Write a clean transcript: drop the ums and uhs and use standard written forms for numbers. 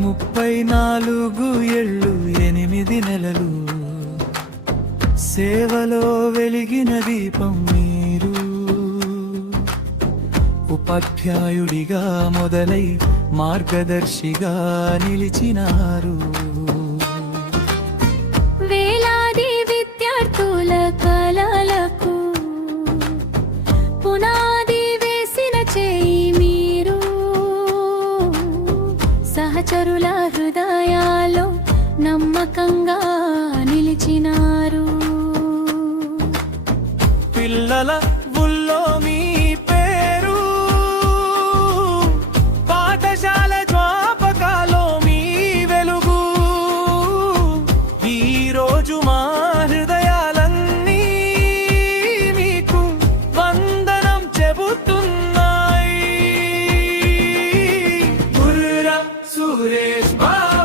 34 ఏళ్ళు 8 నెలలు సేవలో వెలిగిన దీపం మీరు. ఉపాధ్యాయుడిగా మొదలై మార్గదర్శిగా నిలిచినారు. వేలాది విద్యార్థుల కలలకు పునాది వేసిన చేయి మీరు. సహచరుల హృదయాల్లో నమ్మకంగా నిలిచినారు. పిల్లల ఊళ్ళో మీ పేరు, పాఠశాల జ్ఞాపకాలో మీ వెలుగు. ఈ రోజు మా హృదయాలన్నీ మీకు వందనం చెబుతున్నాయి. బుర్రా సురేష్ బాబు.